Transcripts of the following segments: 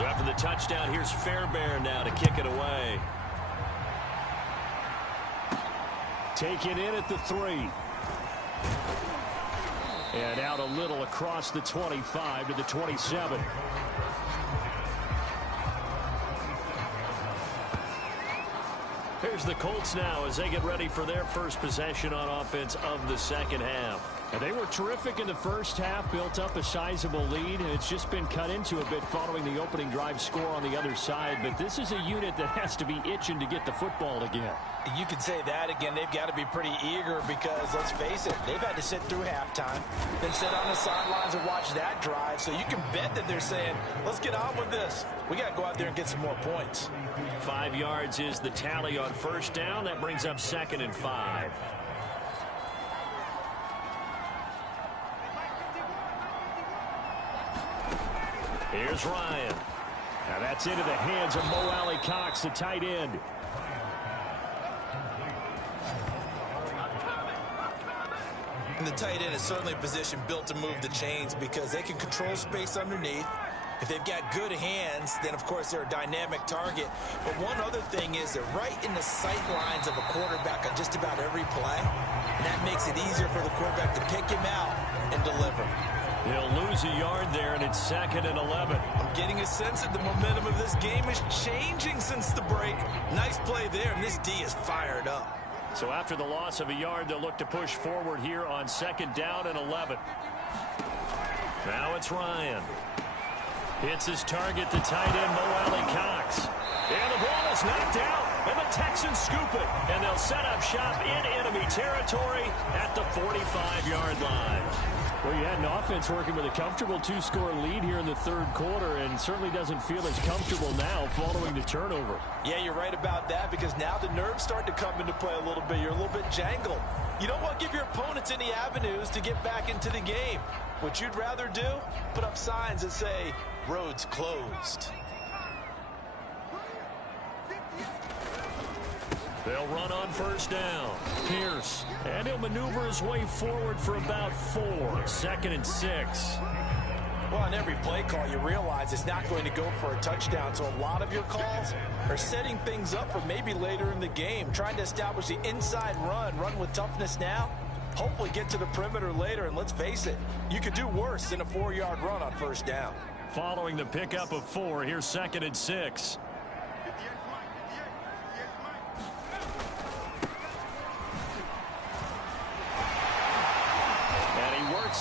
So after the touchdown, here's Fairbairn now to kick it away. Taken in at the 3. And out a little across the 25 to the 27. Here's the Colts now as they get ready for their first possession on offense of the second half. And they were terrific in the first half, built up a sizable lead, and it's just been cut into a bit following the opening drive score on the other side. But this is a unit that has to be itching to get the football again. You could say that again. They've got to be pretty eager because, let's face it, they've had to sit through halftime, then sit on the sidelines and watch that drive. So you can bet that they're saying, let's get on with this. We got to go out there and get some more points. 5 yards is the tally on first down. That brings up 2nd and 5. Here's Ryan. Now that's into the hands of Mo Alley-Cox, the tight end. And the tight end is certainly a position built to move the chains because they can control space underneath. If they've got good hands, then, of course, they're a dynamic target. But one other thing is they're right in the sight lines of a quarterback on just about every play. And that makes it easier for the quarterback to pick him out and deliver. He'll lose a yard there, and it's 2nd and 11. I'm getting a sense that the momentum of this game is changing since the break. Nice play there, and this D is fired up. So after the loss of a yard, they'll look to push forward here on 2nd down and 11. Now it's Ryan. Hits his target, the tight end, Mo Alley-Cox. And the ball is knocked out, and the Texans scoop it. And they'll set up shop in enemy territory at the 45-yard line. Well, you had an offense working with a comfortable 2-score lead here in the third quarter and certainly doesn't feel as comfortable now following the turnover. Yeah, you're right about that because now the nerves start to come into play a little bit. You're a little bit jangled. You don't want to give your opponents any avenues to get back into the game. What you'd rather do, put up signs that say, roads closed. They'll run on first down. Pierce. And he'll maneuver his way forward for about 4. 2nd and 6. Well, on every play call, you realize it's not going to go for a touchdown. So a lot of your calls are setting things up for maybe later in the game, trying to establish the inside run with toughness now. Hopefully get to the perimeter later. And let's face it, you could do worse than a 4-yard run on first down. Following the pickup of 4, here's 2nd and 6.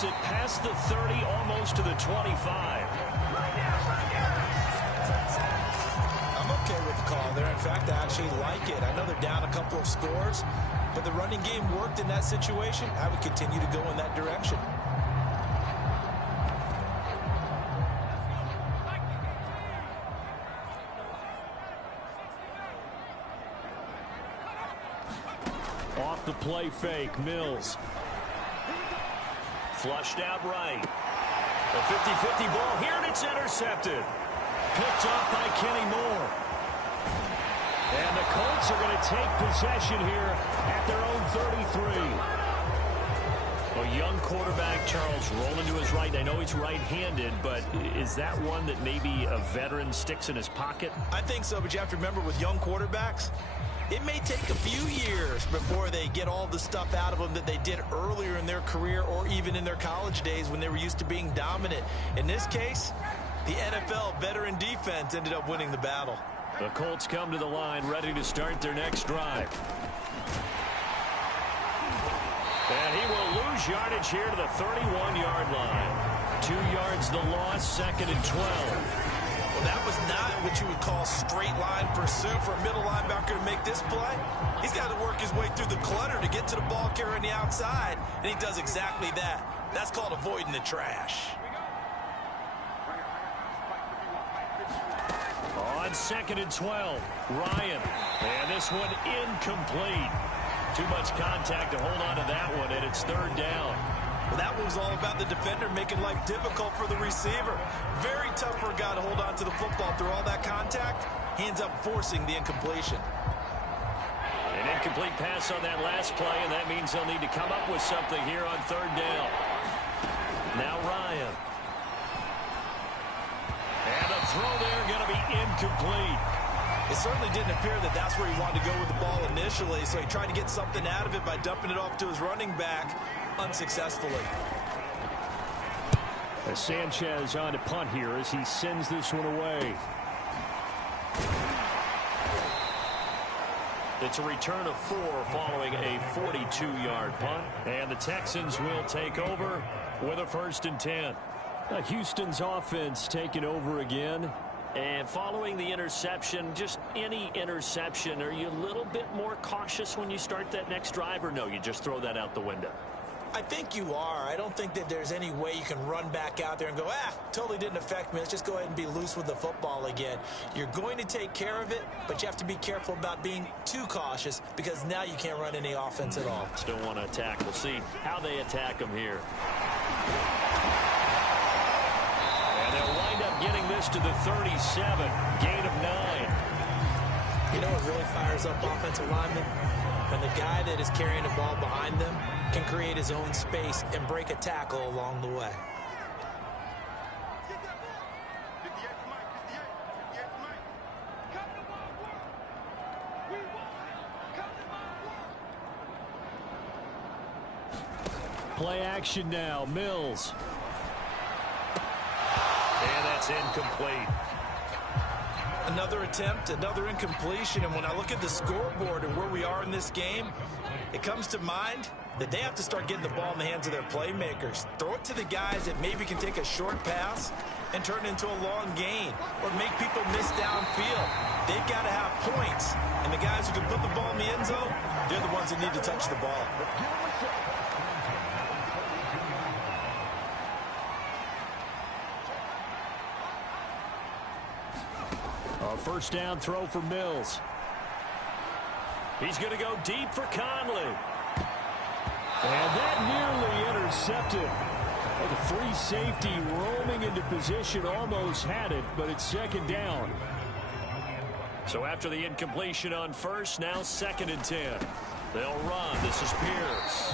It past the 30, almost to the 25. I'm okay with the call there. In fact, I actually like it. I know they're down a couple of scores, but the running game worked in that situation. I would continue to go in that direction. Off the play fake, Mills. Flushed out right. A 50-50 ball here, and it's intercepted. Picked off by Kenny Moore. And the Colts are going to take possession here at their own 33. A young quarterback, Charles, rolling to his right. I know he's right-handed, but is that one that maybe a veteran sticks in his pocket? I think so, but you have to remember with young quarterbacks, it may take a few years before they get all the stuff out of them that they did earlier in their career or even in their college days when they were used to being dominant. In this case, the NFL veteran defense ended up winning the battle. The Colts come to the line ready to start their next drive. And he will lose yardage here to the 31-yard line. 2 yards the loss, 2nd and 12. Well, that was not what you would call straight line pursuit for a middle linebacker to make this play. He's got to work his way through the clutter to get to the ball carrier on the outside, and he does exactly that. That's called avoiding the trash. On 2nd and 12, Ryan. And this one incomplete. Too much contact to hold on to that one, and it's 3rd down. Well, that was all about the defender making life difficult for the receiver. Very tough for a guy to hold on to the football through all that contact. He ends up forcing the incompletion. An incomplete pass on that last play, and that means they'll need to come up with something here on 3rd down. Now Ryan. And the throw there incomplete. It certainly didn't appear that that's where he wanted to go with the ball initially, so he tried to get something out of it by dumping it off to his running back unsuccessfully. Sanchez on to punt here as he sends this one away. It's a return of 4 following a 42-yard punt. And the Texans will take over with a 1st and 10. Houston's offense taking over again. And following the interception, just any interception, are you a little bit more cautious when you start that next drive, or no, you just throw that out the window? I think you are. I don't think that there's any way you can run back out there and go, totally didn't affect me. Let's just go ahead and be loose with the football again. You're going to take care of it, but you have to be careful about being too cautious because now you can't run any offense at all. Still want to attack. We'll see how they attack them here. And they'll wind up getting this to the 37. Gain of 9. You know what really fires up offensive linemen? When the guy that is carrying the ball behind them can create his own space and break a tackle along the way. Play action now. Mills. And that's incomplete. Another attempt, another incompletion, and when I look at the scoreboard and where we are in this game, it comes to mind that they have to start getting the ball in the hands of their playmakers. Throw it to the guys that maybe can take a short pass and turn it into a long gain or make people miss downfield. They've got to have points, and the guys who can put the ball in the end zone, they're the ones that need to touch the ball. First down throw for Mills. He's going to go deep for Conley. And that nearly intercepted. The free safety roaming into position almost had it, but it's 2nd down. So after the incompletion on first, now 2nd and 10. They'll run. This is Pierce.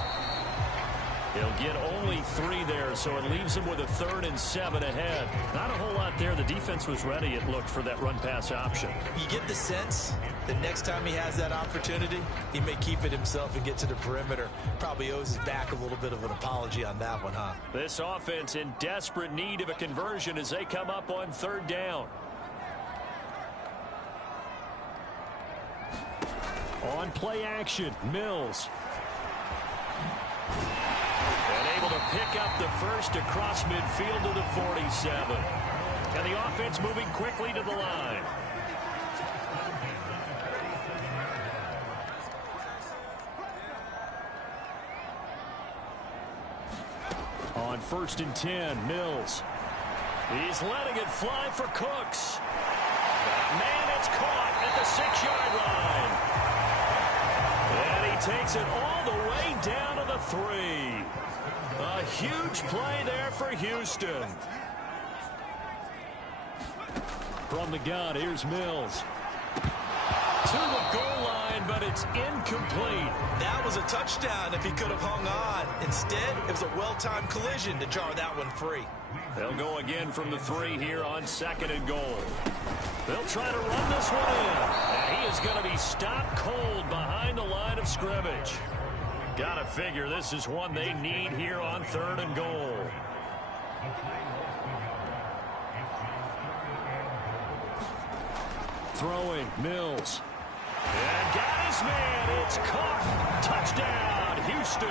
He'll get only 3 there, so it leaves him with a 3rd and 7 ahead. Not a whole lot there. The defense was ready, it looked, for that run-pass option. You get the sense that next time he has that opportunity, he may keep it himself and get to the perimeter. Probably owes his back a little bit of an apology on that one, huh? This offense in desperate need of a conversion as they come up on 3rd down. On play action, Mills. And able to pick up the first across midfield to the 47. And the offense moving quickly to the line. On 1st and 10, Mills. He's letting it fly for Cooks. Man, it's caught at the 6-yard line. And he takes it all the way down to the 3. A huge play there for Houston. From the gun, here's Mills. To the goal line, but it's incomplete. That was a touchdown if he could have hung on. Instead, it was a well-timed collision to jar that one free. They'll go again from the 3 here on 2nd and goal. They'll try to run this one in. And he is going to be stopped cold behind the line of scrimmage. Got to figure this is one they need here on 3rd and goal. Throwing, Mills. And got his man. It's caught. Touchdown, Houston.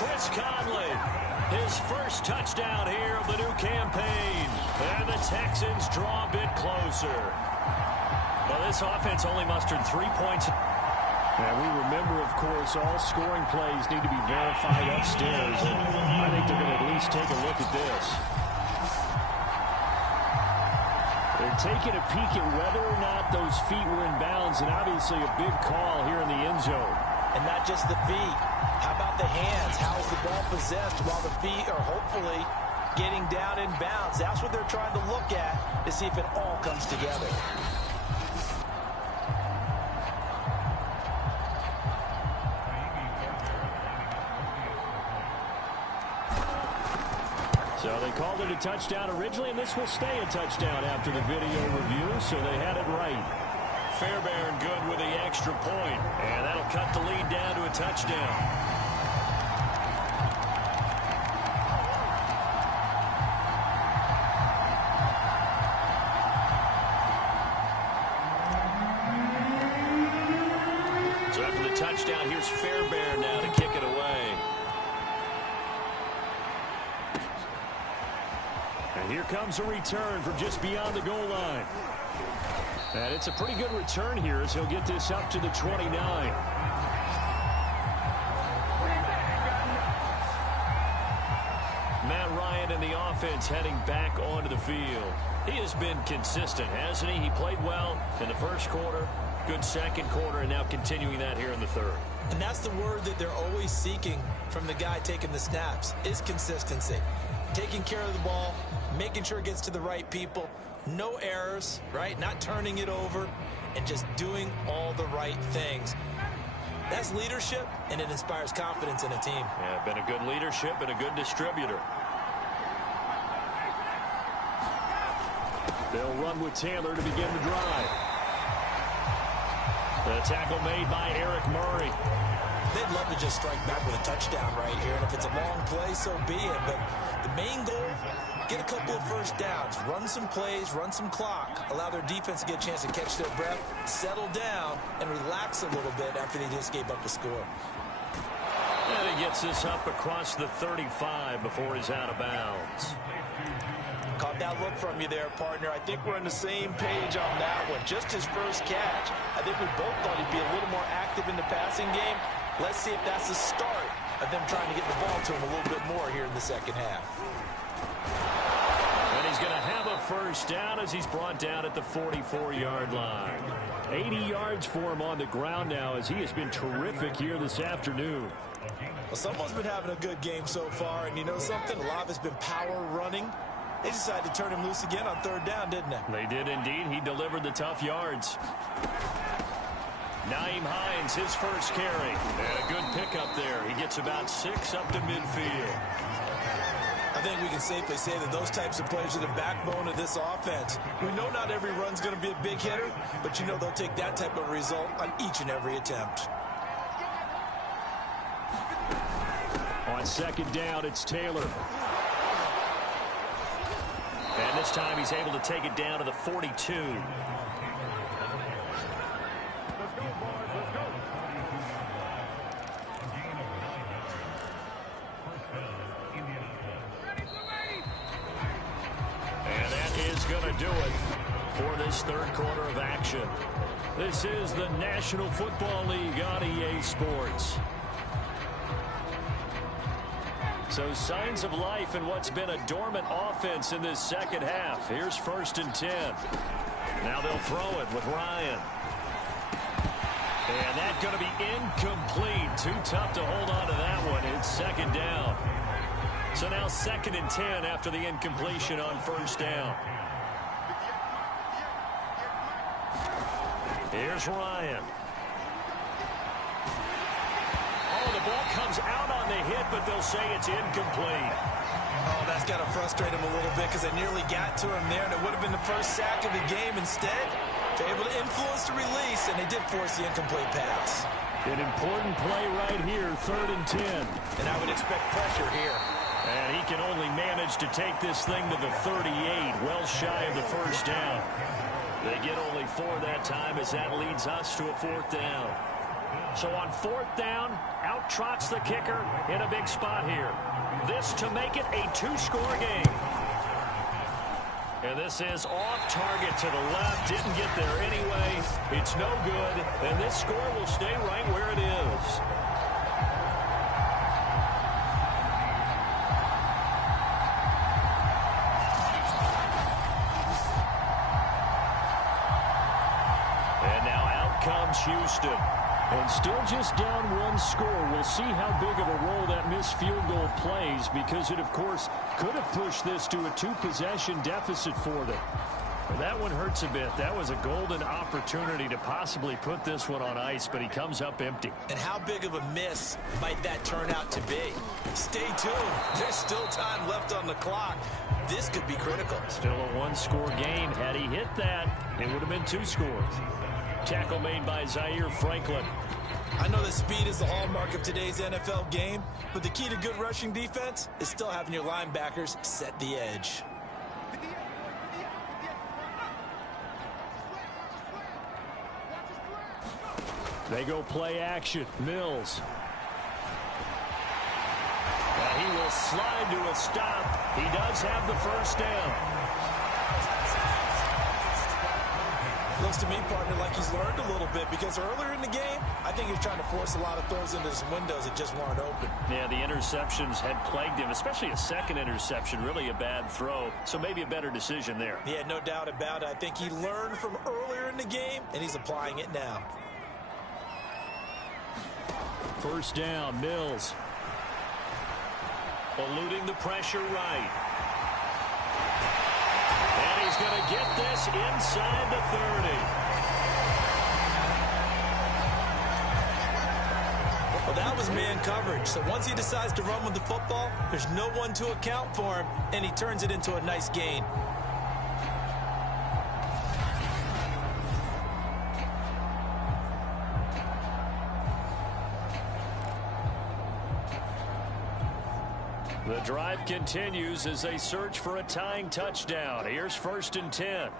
Chris Conley, his first touchdown here of the new campaign. And the Texans draw a bit closer. Well, this offense only mustered 3 points. And we remember, of course, all scoring plays need to be verified upstairs. I think they're going to at least take a look at this. They're taking a peek at whether or not those feet were in bounds, and obviously a big call here in the end zone. And not just the feet. How about the hands? How is the ball possessed while the feet are hopefully getting down in bounds? That's what they're trying to look at to see if it all comes together. So they called it a touchdown originally, and this will stay a touchdown after the video review, so they had it right. Fairbairn good with the extra point, and that'll cut the lead down to a touchdown. So after the touchdown, here's Fairbairn now to kick it away. And here comes a return from just beyond the goal line. And it's a pretty good return here as he'll get this up to the 29. Matt Ryan and the offense heading back onto the field. He has been consistent, hasn't he? He played well in the first quarter, good second quarter, and now continuing that here in the third. And that's the word that they're always seeking from the guy taking the snaps, is consistency. Taking care of the ball, making sure it gets to the right people, no errors, right? Not turning it over, and just doing all the right things. That's leadership, and it inspires confidence in a team. Yeah, been a good leadership and a good distributor. They'll run with Taylor to begin the drive. The tackle made by Eric Murray. They'd love to just strike back with a touchdown right here, and if it's a long play, so be it. But the main goal, get a couple of first downs, run some plays, run some clock, allow their defense to get a chance to catch their breath, settle down, and relax a little bit after they just gave up a score. And he gets this up across the 35 before he's out of bounds. Caught that look from you there, partner. I think we're on the same page on that one. Just his first catch. I think we both thought he'd be a little more active in the passing game. Let's see if that's the start of them trying to get the ball to him a little bit more here in the second half. And he's going to have a first down as he's brought down at the 44-yard line. 80 yards for him on the ground now as he has been terrific here this afternoon. Well, someone's been having a good game so far, and you know something? A lot of it's been power running. They decided to turn him loose again on third down, didn't they? They did indeed. He delivered the tough yards. Nyheim Hines, his first carry. And a good pickup there. He gets about 6 up to midfield. I think we can safely say that those types of plays are the backbone of this offense. We know not every run's going to be a big hitter, but you know they'll take that type of result on each and every attempt. On second down, it's Taylor. And this time he's able to take it down to the 42. And that is going to do it for this third quarter of action. This is the National Football League on EA Sports. So signs of life in what's been a dormant offense in this second half. Here's 1st and 10. Now they'll throw it with Ryan. And that's going to be incomplete. Too tough to hold on to that one. It's second down. So now 2nd and 10 after the incompletion on first down. Here's Ryan. The ball comes out on the hit, but they'll say it's incomplete. Oh, that's got to frustrate him a little bit because they nearly got to him there, and it would have been the first sack of the game. Instead, they're able to influence the release, and they did force the incomplete pass. An important play right here, 3rd and 10. And I would expect pressure here. And he can only manage to take this thing to the 38, well shy of the first down. They get only 4 that time as that leads us to a 4th down. So on 4th down, out trots the kicker in a big spot here. This to make it a 2-score game. And this is off target to the left. Didn't get there anyway. It's no good. And this score will stay right where it is. And now out comes Houston. And still just down 1 score. We'll see how big of a role that missed field goal plays because it, of course, could have pushed this to a 2-possession deficit for them. That one hurts a bit. That was a golden opportunity to possibly put this one on ice, but he comes up empty. And how big of a miss might that turn out to be? Stay tuned. There's still time left on the clock. This could be critical. Still a one-score game. Had he hit that, it would have been 2 scores. Tackle made by Zaire Franklin. I know that speed is the hallmark of today's NFL game, but the key to good rushing defense is still having your linebackers set the edge. They go play action. Mills. He will slide to a stop. He does have the first down. Looks to me, partner, like he's learned a little bit, because earlier in the game, I think he was trying to force a lot of throws into some windows that just weren't open. Yeah, the interceptions had plagued him, especially a second interception, really a bad throw. So maybe a better decision there. Yeah, no doubt about it. I think he learned from earlier in the game, and he's applying it now. First down, Mills. Eluding the pressure right. And he's going to get this inside the 30. Well, that was man coverage. So once he decides to run with the football, there's no one to account for him, and he turns it into a nice gain. The drive continues as they search for a tying touchdown. Here's 1st and 10.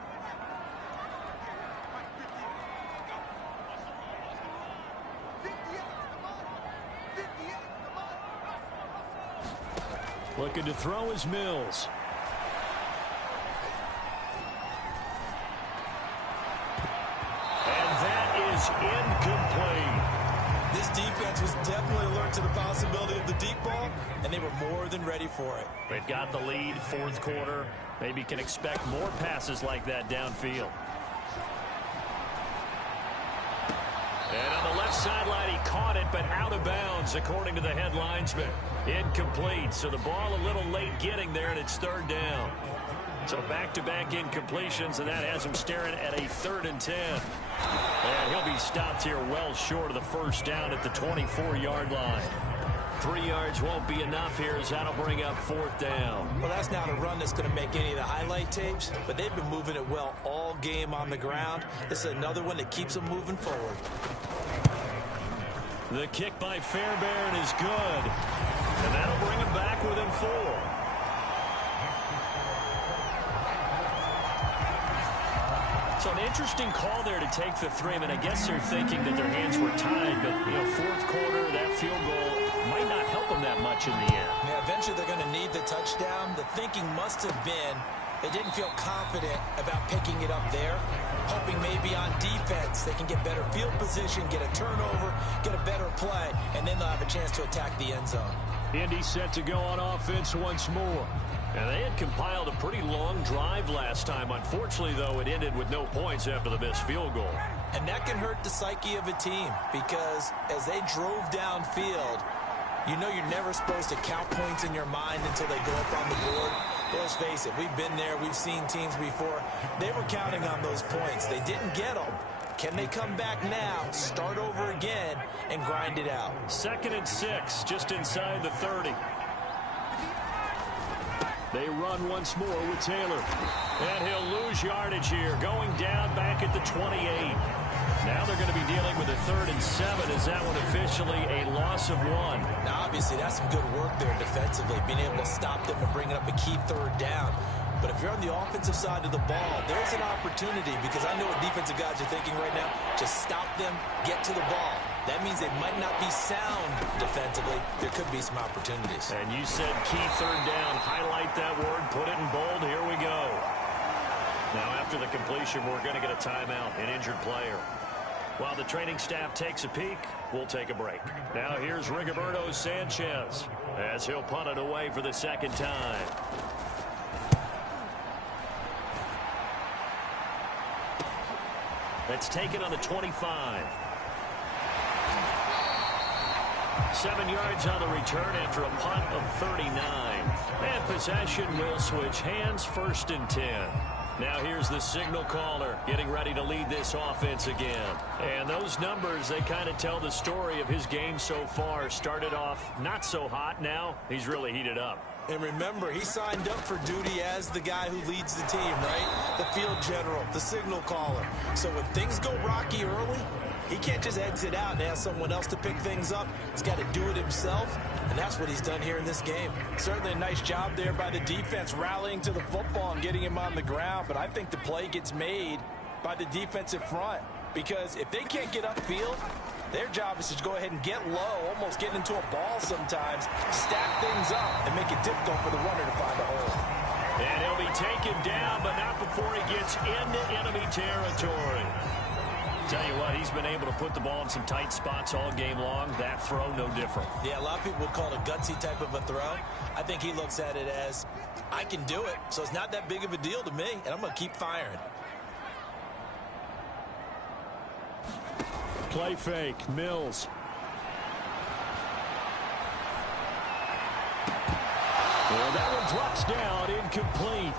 Looking to throw is Mills. And that is incomplete. This defense was definitely alert to the possibility of the deep ball, and they were more than ready for it. They've got the lead, 4th quarter. Maybe can expect more passes like that downfield. And on the left sideline, he caught it, but out of bounds, according to the head linesman. Incomplete, so the ball a little late getting there, and it's 3rd down. So back-to-back incompletions, and that has him staring at a 3rd and 10. And he'll be stopped here well short of the first down at the 24-yard line. 3 yards won't be enough here, as that'll bring up 4th down. Well, that's not a run that's going to make any of the highlight tapes, but they've been moving it well all game on the ground. This is another one that keeps them moving forward. The kick by Fairbairn is good, and that'll bring him back within 4. So an interesting call there to take the 3. I mean, I guess they're thinking that their hands were tied, but, 4th quarter, that field goal might not help them that much in the end. Yeah, eventually they're going to need the touchdown. The thinking must have been they didn't feel confident about picking it up there, hoping maybe on defense they can get better field position, get a turnover, get a better play, and then they'll have a chance to attack the end zone. Indy set to go on offense once more. And they had compiled a pretty long drive last time. Unfortunately, though, it ended with no points after the missed field goal. And that can hurt the psyche of a team, because as they drove downfield, you know you're never supposed to count points in your mind until they go up on the board. Let's face it, we've been there. We've seen teams before. They were counting on those points. They didn't get them. Can they come back now, start over again, and grind it out? 2nd and 6, just inside the 30. They run once more with Taylor. And he'll lose yardage here, going down back at the 28. Now they're going to be dealing with a 3rd and 7. Is that one officially a loss of 1? Now, obviously, that's some good work there defensively, being able to stop them and bringing up a key 3rd down. But if you're on the offensive side of the ball, there's an opportunity, because I know what defensive guys are thinking right now. Just stop them, get to the ball. That means they might not be sound defensively. There could be some opportunities. And you said key 3rd down. Highlight that word. Put it in bold. Here we go. Now, after the completion, we're going to get a timeout, an injured player. While the training staff takes a peek, we'll take a break. Now, here's Rigoberto Sanchez as he'll punt it away for the 2nd time. It's taken on the 25. 7 yards on the return after a punt of 39. And possession will switch hands, 1st and 10. Now here's the signal caller getting ready to lead this offense again. And those numbers, they kind of tell the story of his game so far. Started off not so hot. Now he's really heated up. And remember, he signed up for duty as the guy who leads the team, right? The field general, the signal caller. So when things go rocky early, he can't just exit out and ask someone else to pick things up. He's got to do it himself, and that's what he's done here in this game. Certainly a nice job there by the defense, rallying to the football and getting him on the ground. But I think the play gets made by the defensive front, because if they can't get upfield, their job is to go ahead and get low, almost get into a ball sometimes, stack things up, and make it difficult for the runner to find a hole. And he'll be taken down, but not before he gets into enemy territory. Tell you what, he's been able to put the ball in some tight spots all game long. That throw, no different. Yeah, a lot of people would call it a gutsy type of a throw. I think he looks at it as, I can do it, so it's not that big of a deal to me, and I'm going to keep firing. Play fake, Mills. Well, that one drops down, incomplete.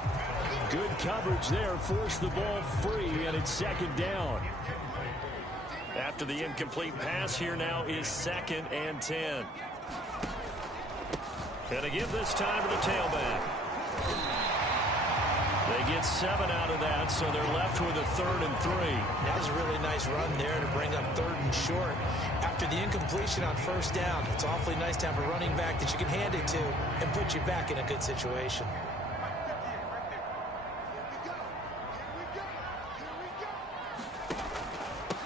Good coverage there, forced the ball free, and it's second down. After the incomplete pass, here now is 2nd and 10. And again this time to the tailback. They get 7 out of that, so they're left with a 3rd and 3. That was a really nice run there to bring up 3rd and short. After the incompletion on 1st down, it's awfully nice to have a running back that you can hand it to and put you back in a good situation.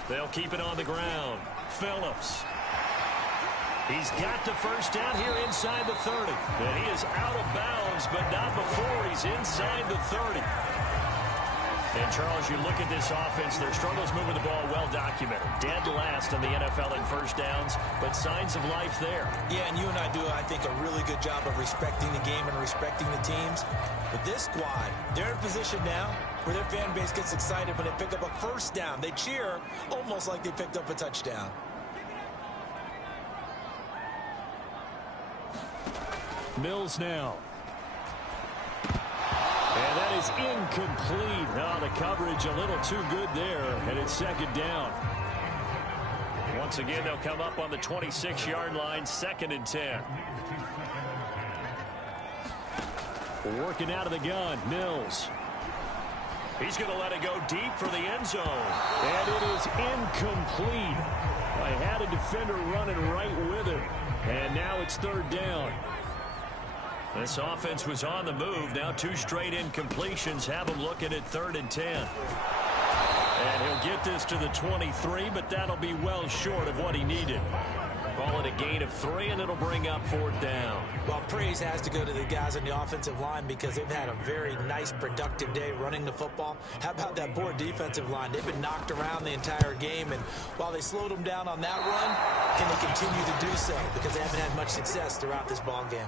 They'll keep it on the ground. Phillips. He's got the 1st down here inside the 30. And he is out of bounds, but not before he's inside the 30. And, Charles, you look at this offense, their struggles moving the ball well documented. Dead last in the NFL in 1st downs, but signs of life there. Yeah, and you and I do, I think, a really good job of respecting the game and respecting the teams. But this squad, they're in a position now where their fan base gets excited when they pick up a 1st down. They cheer almost like they picked up a touchdown. Mills now. And that is incomplete. Oh, the coverage a little too good there, and it's 2nd down. Once again, they'll come up on the 26-yard line, 2nd and 10. Working out of the gun, Mills. He's going to let it go deep for the end zone. And it is incomplete. I had a defender running right with him. And now it's 3rd down. This offense was on the move. Now 2 straight incompletions have him looking at 3rd and 10. And he'll get this to the 23, but that'll be well short of what he needed. Call it a gain of 3, and it'll bring up 4th down. Well, praise has to go to the guys on the offensive line because they've had a very nice, productive day running the football. How about that poor defensive line? They've been knocked around the entire game, and while they slowed them down on that run, can they continue to do so? Because they haven't had much success throughout this ball game.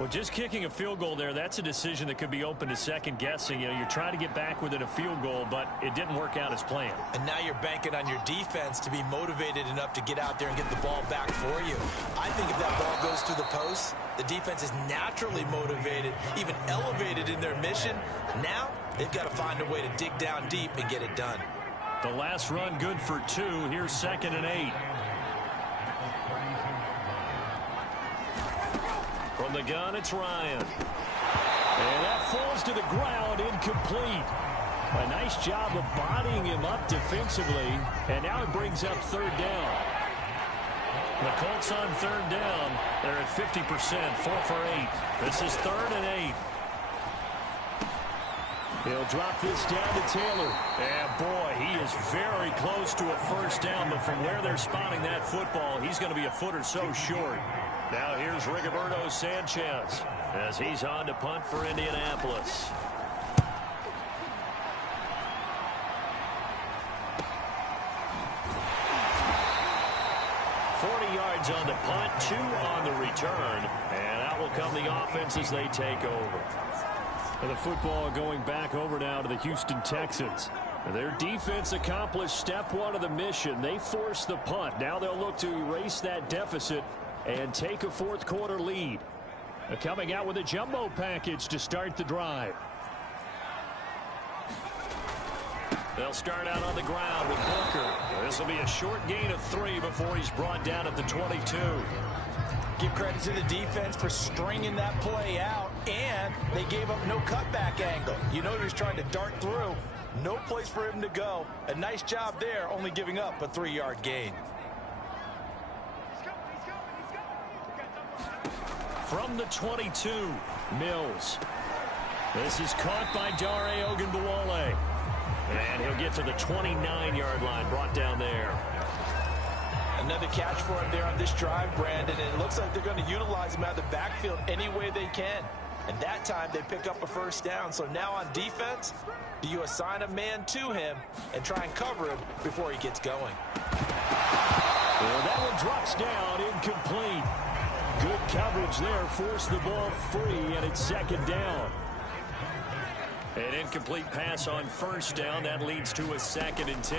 Well, just kicking a field goal there, that's a decision that could be open to second guessing. You know, you're trying to get back within a field goal, but it didn't work out as planned. And now you're banking on your defense to be motivated enough to get out there and get the ball back for you. I think if that ball goes through the post, the defense is naturally motivated, even elevated in their mission. Now they've got to find a way to dig down deep and get it done. The last run good for 2. Here's 2nd and 8. From the gun, it's Ryan. And that falls to the ground, incomplete. A nice job of bodying him up defensively, and now it brings up 3rd down. The Colts on 3rd down. They're at 50%, 4 for 8. This is 3rd and 8. He'll drop this down to Taylor. And boy, he is very close to a 1st down, but from where they're spotting that football, he's going to be a foot or so short. Now here's Rigoberto Sanchez as he's on to punt for Indianapolis. On the punt, 2 on the return, and out will come the offense as they take over. And the football going back over now to the Houston Texans. Their defense accomplished step 1 of the mission. They forced the punt. Now they'll look to erase that deficit and take a 4th quarter lead. Coming out with a jumbo package to start the drive. They'll start out on the ground with Booker. This will be a short gain of 3 before he's brought down at the 22. Give credit to the defense for stringing that play out, and they gave up no cutback angle. You know he was trying to dart through. No place for him to go. A nice job there, only giving up a 3-yard gain. From the 22, Mills. This is caught by Dare Ogunbowale. And he'll get to the 29-yard line, brought down there. Another catch for him there on this drive, Brandon, and it looks like they're going to utilize him out of the backfield any way they can. And that time they pick up a first down. So now on defense, do you assign a man to him and try and cover him before he gets going? Well, that one drops down, incomplete. Good coverage there, forced the ball free, and it's second down. An incomplete pass on first down. That leads to a 2nd and 10.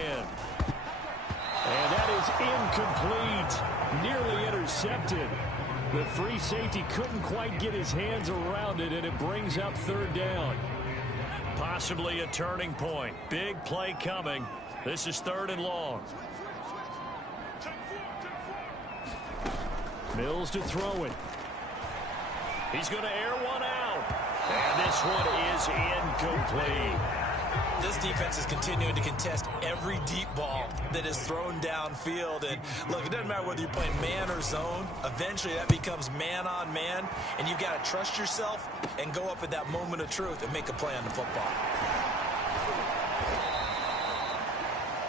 And that is incomplete. Nearly intercepted. The free safety couldn't quite get his hands around it, and it brings up 3rd down. Possibly a turning point. Big play coming. This is 3rd and long. Mills to throw it. He's going to air one out. And this one is incomplete. This defense is continuing to contest every deep ball that is thrown downfield. And look, it doesn't matter whether you're playing man or zone. Eventually that becomes man on man. And you've got to trust yourself and go up at that moment of truth and make a play on the football.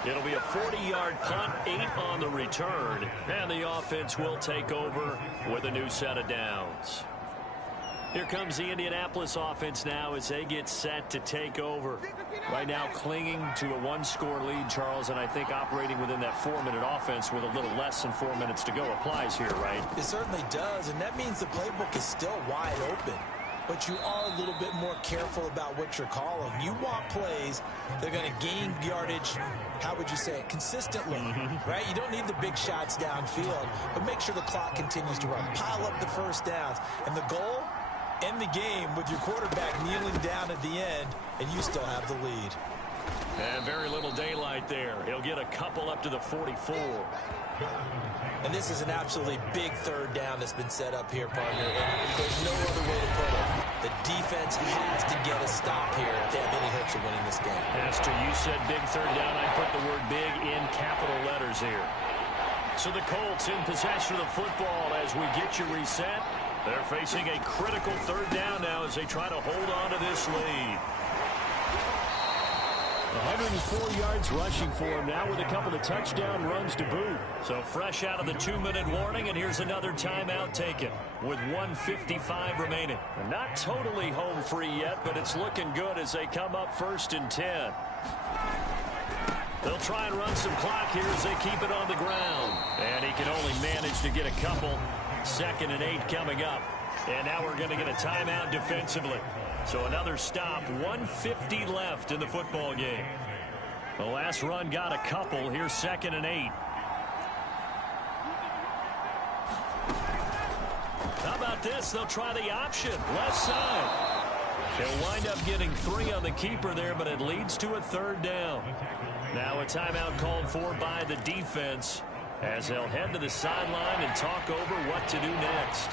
It'll be a 40-yard punt, 8 on the return. And the offense will take over with a new set of downs. Here comes the Indianapolis offense now as they get set to take over. Right now clinging to a 1-score lead, Charles, and I think operating within that 4-minute offense with a little less than 4 minutes to go applies here, right? It certainly does, and that means the playbook is still wide open. But you are a little bit more careful about what you're calling. You want plays that are going to gain yardage, how would you say it, consistently, right? You don't need the big shots downfield, but make sure the clock continues to run. Pile up the first downs. And the goal? End the game with your quarterback kneeling down at the end, and you still have the lead. And very little daylight there. He'll get a couple up to the 44. And this is an absolutely big 3rd down that's been set up here, partner. And there's no other way to put it. The defense has to get a stop here if they have any hopes of winning this game. Pastor, you said big 3rd down. I put the word big in capital letters here. So the Colts in possession of the football as we get you reset. They're facing a critical 3rd down now as they try to hold on to this lead. 104 yards rushing for him now with a couple of touchdown runs to boot. So fresh out of the 2-minute warning, and here's another timeout taken with 1:55 remaining. They're not totally home free yet, but it's looking good as they come up 1st and 10. They'll try and run some clock here as they keep it on the ground. And he can only manage to get a couple. 2nd and 8 coming up. And now we're going to get a timeout defensively. So another stop. 1:50 left in the football game. The last run got a couple. Here's 2nd and 8. How about this? They'll try the option. Left side. They'll wind up getting 3 on the keeper there, but it leads to a 3rd down. Now a timeout called for by the defense as they'll head to the sideline and talk over what to do next.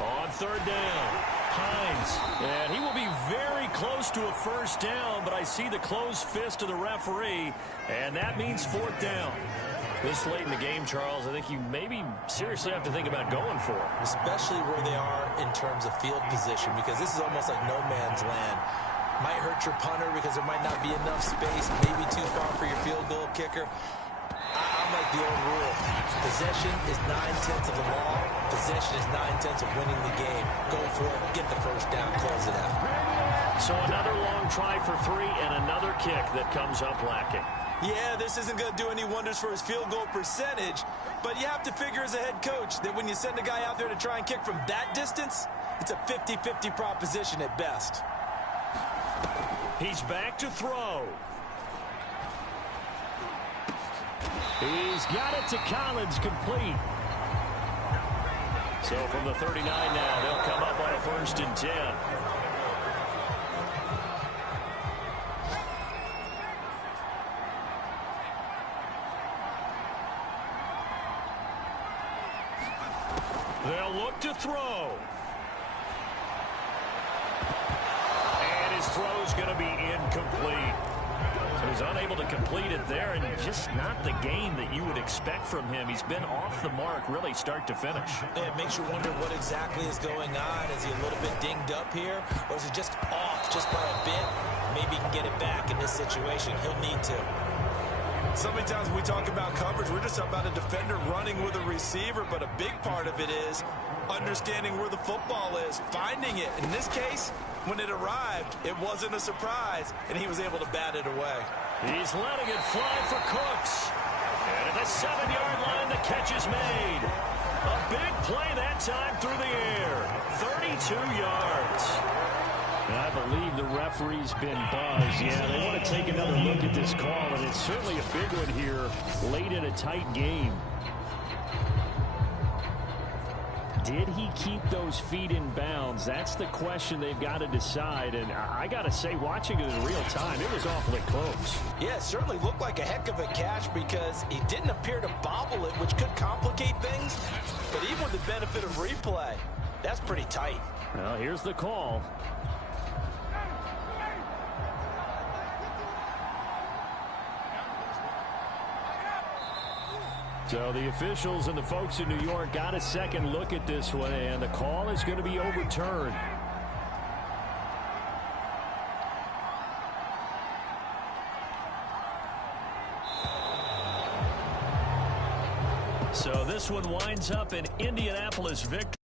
On 3rd down, Hines. And he will be very close to a first down, but I see the closed fist of the referee, and that means 4th down. This late in the game, Charles, I think you maybe seriously have to think about going for it. Especially where they are in terms of field position, because this is almost like no man's land. Might hurt your punter because there might not be enough space, maybe too far for your field goal kicker. I'm like the old rule. Possession is 9/10 of the law. Possession is 9/10 of winning the game. Go for it, get the first down, close it out. So another long try for 3 and another kick that comes up lacking. Yeah, this isn't going to do any wonders for his field goal percentage, but you have to figure as a head coach that when you send a guy out there to try and kick from that distance, it's a 50-50 proposition at best. He's back to throw. He's got it to Collins, complete. So from the 39 now, they'll come up on a 1st and 10. They'll look to throw. And his throw's going to be incomplete. So he's unable to complete it there, and just not the game that you would expect from him. He's been off the mark, really, start to finish. Yeah, it makes you wonder what exactly is going on. Is he a little bit dinged up here, or is it just off just by a bit? Maybe he can get it back in this situation. He'll need to. So many times when we talk about coverage, we're just about a defender running with a receiver, but a big part of it is understanding where the football is, finding it. In this case, when it arrived, it wasn't a surprise, and he was able to bat it away. He's letting it fly for Cooks. And at the 7-yard line, the catch is made. A big play that time through the air. 32 yards. I believe the referee's been buzzed. Yeah, they want to take another look at this call, and it's certainly a big one here late in a tight game. Did he keep those feet in bounds? That's the question they've got to decide. And I got to say, watching it in real time, it was awfully close. Yeah, it certainly looked like a heck of a catch because he didn't appear to bobble it, which could complicate things. But even with the benefit of replay, that's pretty tight. Well, here's the call. So the officials and the folks in New York got a second look at this one, and the call is going to be overturned. So this one winds up an Indianapolis victory.